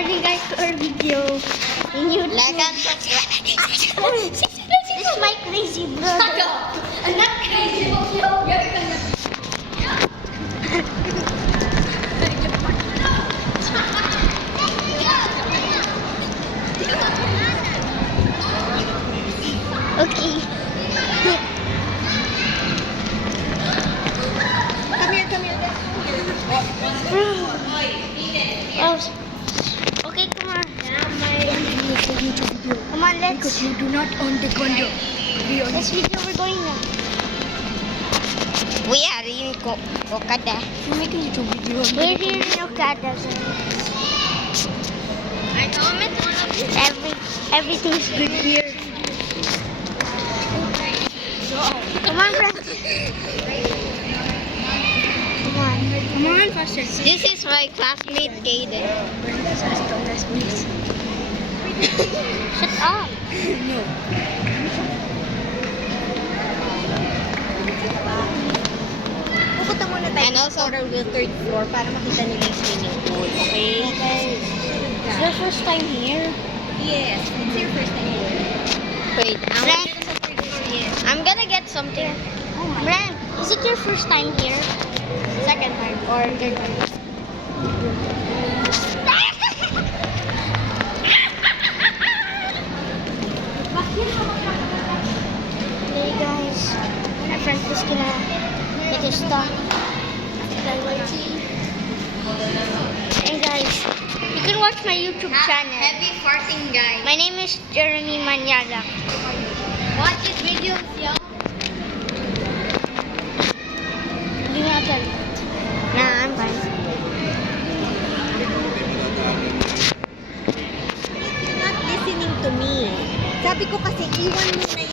morning guys to our video in YouTube. Like and subscribe. This is my crazy brother. I'm not crazy. Okay. Come here. Oh. Okay, come on. Come on, let's. Because you do not own the condo. This video we're going now. We are in Okada. We're making YouTube video. We're here in Okada. I comment one of you. Everything's good here. Come on, friends. Come on, faster. This is my classmate Kaden. Shut up. Pupunta muna tayo. And also, the third floor para makita nila yung swimming pool. Okay? It's your first time here. Yes. It's your first time here. Wait. I'm gonna get something. Brent, is it your first time here? Second time or third time. Hey guys, my friend is gonna get his stuff. Hey guys, you can watch my YouTube channel. Heavy farting guy. My name is Jeremy Manyaga. Watch his videos, yo. Do not tell me. Nah, I'm fine. You're not listening to me. Sabi ko kasi iwan mo na